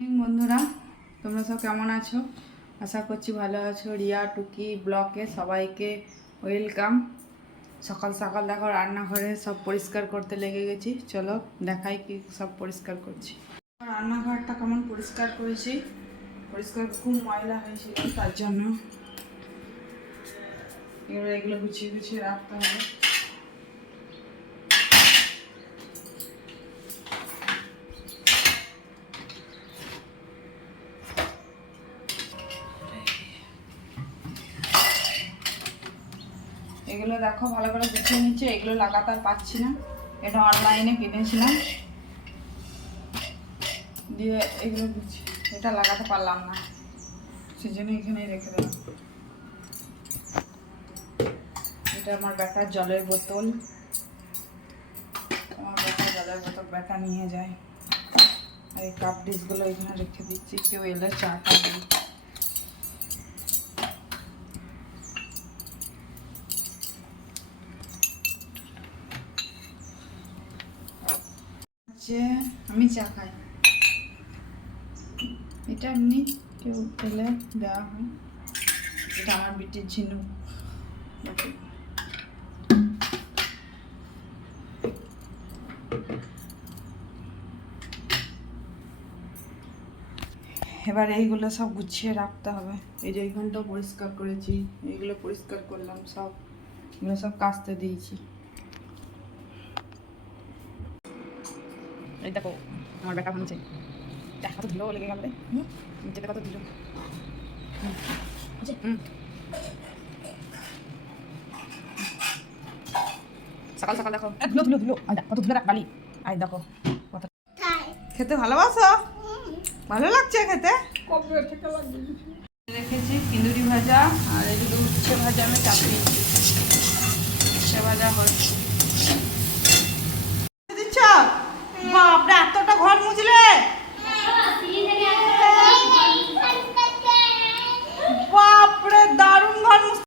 বন্ধুরা। তোমরা সব কেমন আছো? আশা করছি ভালো আছো। রিয়া, টুকি, ব্লকে সবাইকে ওয়েলকাম সকাল সকাল দেখো, রান্নাঘরে সব পরিষ্কার করতে লেগে গেছি। চলো দেখাই কি সব পরিষ্কার করছি। রান্নাঘরটা কেমন পরিষ্কার করেছি? পরিষ্কার খুব ময়লা হয়েছিল, তার জন্য এবার এগুলো গুছিয়ে গুছিয়ে রাখতে হবে। এগুলো দেখো, ভালো করে গুছিয়ে নিচ্ছে। এগুলো লাগাতার পাচ্ছি না। এটা অনলাইনে কিনেছিলাম। দিয়ে এগুলো গুছিয়ে এটা লাগাতে পারলাম না। সেই জন্য এখানেই রেখে দিলাম। এটা আমার ব্যাটার জলের বোতল। আমার ব্যাটার জলের বোতল ব্যাটা নিয়ে যায়। আর এই কাপ ডিসগুলো এখানে রেখে দিচ্ছি। কেউ এলে চা দিই হচ্ছে, আমি চা খাই। এটা এমনি কেউ খেলে দেওয়া হয়। এটা আমার বিটির ঝিনুক। এবার এইগুলো সব গুছিয়ে রাখতে হবে। এই যে এইখানটাও পরিষ্কার করেছি, এইগুলো পরিষ্কার করলাম সব। এগুলো সব কাচতে দিয়েছি। এই দেখো, আমার ব্যাটা ভাঙছে। দেখ, কত ধুলো লেগে গেল রে। নিচেতে কত ধুলো। সকাল সকাল দেখো। ধুলো ধুলো ধুলো। কত ধুলো রাখ বালি। আয় দেখো, কত খেতে ভালোবাসো? ভালো লাগছে খেতে? রেখেছি কিন্দুরি ভাজা, আর এদিকে উচ্ছে ভাজা আমি চাপিয়ে উচ্ছে ভাজা হচ্ছে।